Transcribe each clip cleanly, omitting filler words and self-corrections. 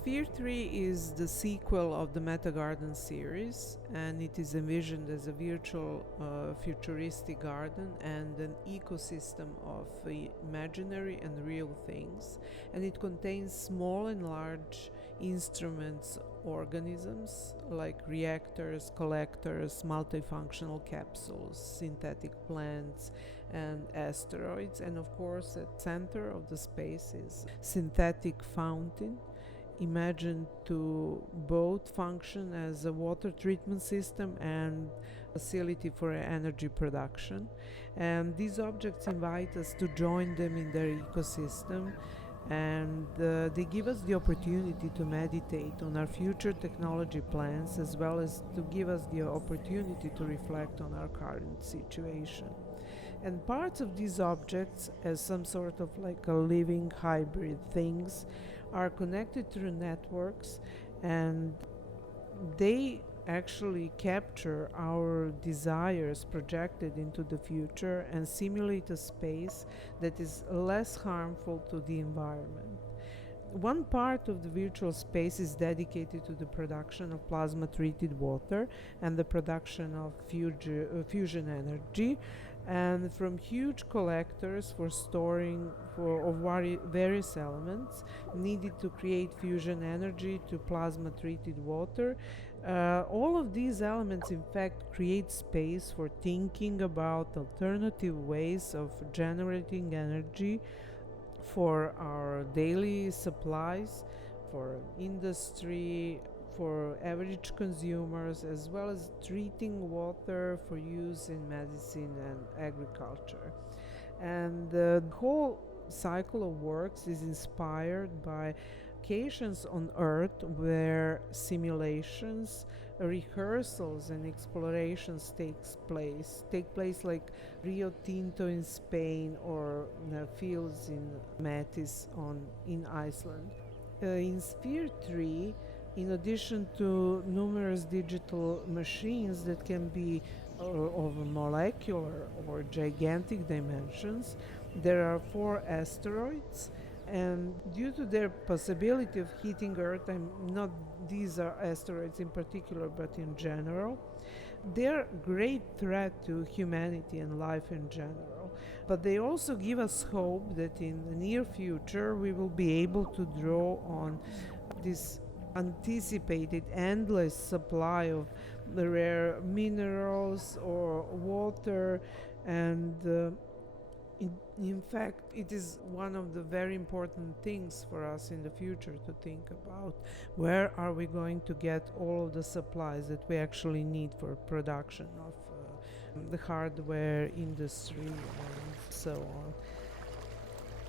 Sfera3 is the sequel of the MetaGarden series, and it is envisioned as a virtual futuristic garden and an ecosystem of imaginary and real things. And it contains small and large instruments-organisms like reactors, collectors, multifunctional capsules, synthetic plants, and asteroids. And of course, at the center of the space is synthetic fountain, imagined to both function as a water treatment system and facility for energy production. And these objects invite us to join them in their ecosystem, and they give us the opportunity to meditate on our future technology plans, as well as to give us the opportunity to reflect on our current situation. And parts of these objects, as some sort of like a living hybrid things, are connected through networks, and they actually capture our desires projected into the future and simulate a space that is less harmful to the environment. One part of the virtual space is dedicated to the production of plasma treated water and the production of fusion energy, and from huge collectors for storing of various elements needed to create fusion energy to plasma treated water. All of these elements in fact create space for thinking about alternative ways of generating energy for our daily supplies, for industry, for average consumers, as well as treating water for use in medicine and agriculture. And the whole cycle of works is inspired by occasions on Earth where simulations, rehearsals, and explorations take place like Rio Tinto in Spain or fields in Metis in Iceland. In Sfera3, in addition to numerous digital machines that can be of molecular or gigantic dimensions, there are 4 asteroids, and due to their possibility of hitting Earth, not these are asteroids in particular, but in general, they're a great threat to humanity and life in general. But they also give us hope that in the near future we will be able to draw on this anticipated endless supply of the rare minerals or water, and in fact it is one of the very important things for us in the future to think about: where are we going to get all of the supplies that we actually need for production of the hardware industry and so on.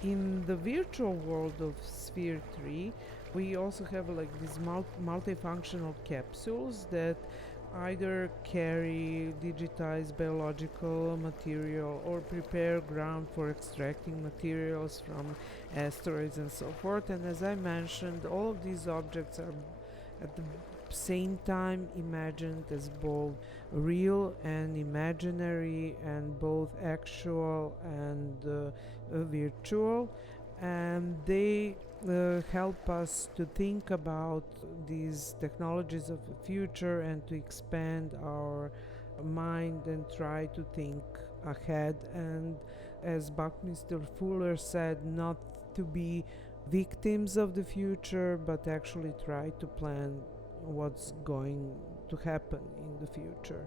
In the virtual world of Sfera3, we also have like these multifunctional capsules that either carry digitized biological material or prepare ground for extracting materials from asteroids and so forth. And as I mentioned, all of these objects are at the same time imagined as both real and imaginary, and both actual and virtual, and they help us to think about these technologies of the future and to expand our mind and try to think ahead, and as Buckminster Fuller said, not to be victims of the future but actually try to plan what's going to happen in the future.